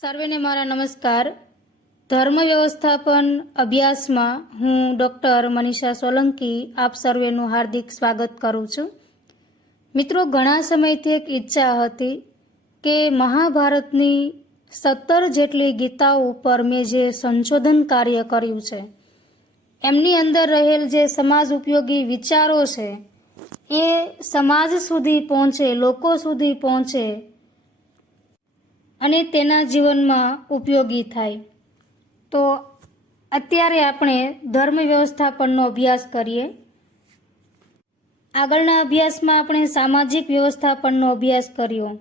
સર્વેને મારા નમસ્કાર. ધર્મ વ્યવસ્થાપન અભ્યાસમાં હું ડૉક્ટર મનીષા સોલંકી આપ સર્વેનું હાર્દિક સ્વાગત કરું છું. મિત્રો, ઘણા સમયથી એક ઈચ્છા હતી કે મહાભારતની 17 જેટલી ગીતાઓ ઉપર મેં જે સંશોધન કાર્ય કર્યું છે એમની અંદર રહેલ જે સમાજ ઉપયોગી વિચારો છે એ સમાજ સુધી પહોંચે, લોકો સુધી પહોંચે અને તેના જીવનમાં ઉપયોગી થાય. તો અત્યારે આપણે ધર્મ વ્યવસ્થાપનનો અભ્યાસ કરીએ. આગળના અભ્યાસમાં આપણે સામાજિક વ્યવસ્થાપનનો અભ્યાસ કર્યો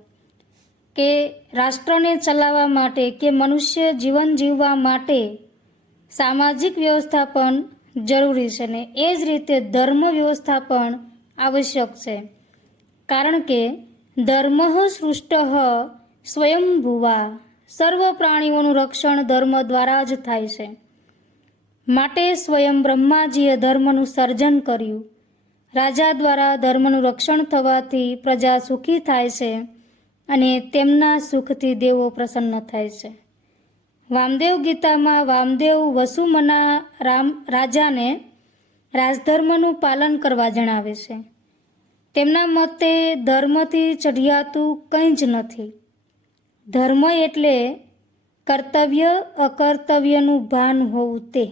કે રાષ્ટ્રને ચલાવવા માટે કે મનુષ્ય જીવન જીવવા માટે સામાજિક વ્યવસ્થાપન જરૂરી છે ને એ જ રીતે ધર્મ વ્યવસ્થાપન આવશ્યક છે. કારણ કે ધર્મ સૃષ્ટ સ્વયંભુવા, સર્વ પ્રાણીઓનું રક્ષણ ધર્મ દ્વારા જ થાય છે. માટે સ્વયં બ્રહ્માજીએ ધર્મનું સર્જન કર્યું. રાજા દ્વારા ધર્મનું રક્ષણ થવાથી પ્રજા સુખી થાય છે અને તેમના સુખથી દેવો પ્રસન્ન થાય છે. વામદેવ ગીતામાં વામદેવ વસુમના રાજાને રાજધર્મનું પાલન કરવા જણાવે છે. તેમના મતે ધર્મથી ચઢિયાતું કંઈ જ નથી. ધર્મ એટલે કર્તવ્ય અકર્તવ્યનું ભાન હોવું તે.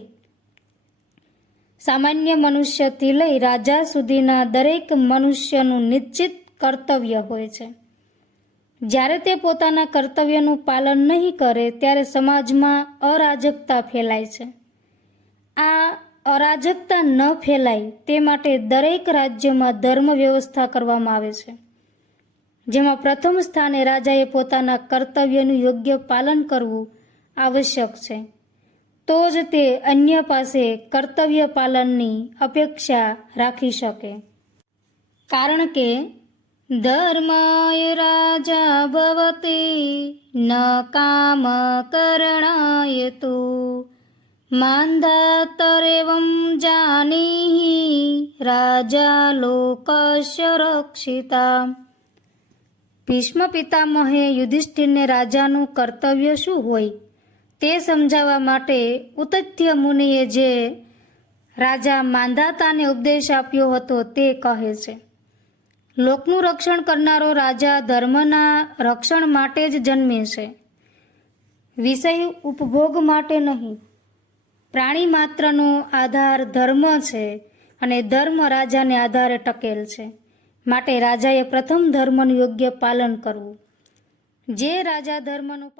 સામાન્ય મનુષ્યથી લઈ રાજા સુધીના દરેક મનુષ્યનું નિશ્ચિત કર્તવ્ય હોય છે. જ્યારે તે પોતાના કર્તવ્યનું પાલન નહીં કરે ત્યારે સમાજમાં અરાજકતા ફેલાય છે. આ અરાજકતા ન ફેલાય તે માટે દરેક રાજ્યમાં ધર્મ વ્યવસ્થા કરવામાં આવે છે. જેમાં પ્રથમ સ્થાને રાજાએ પોતાના કર્તવ્યનું યોગ્ય પાલન કરવું આવશ્યક છે. તો જ તે અન્ય પાસે કર્તવ્ય પાલનની અપેક્ષા રાખી શકે. કારણ કે ધર્માય રાજા ભવતે ન કામ કરણાય તો માંધાતરેવં જાનીહિ રાજા લોકસ્ય રક્ષિતા. ભીષ્મ પિતામહે યુધિષ્ઠિરને રાજાનું કર્તવ્ય શું હોય તે સમજાવવા માટે ઉતથ્ય મુનિએ જે રાજા માંધાતાને ઉપદેશ આપ્યો હતો તે કહે છે. લોકનું રક્ષણ કરનારો રાજા ધર્મના રક્ષણ માટે જ જન્મે છે, વિષય ઉપભોગ માટે નહીં. પ્રાણી માત્રનો આધાર ધર્મ છે અને ધર્મ રાજાને આધારે ટકેલ છે. માટે રાજાએ પ્રથમ ધર્મનું યોગ્ય પાલન કરવું. જે રાજા ધર્મનું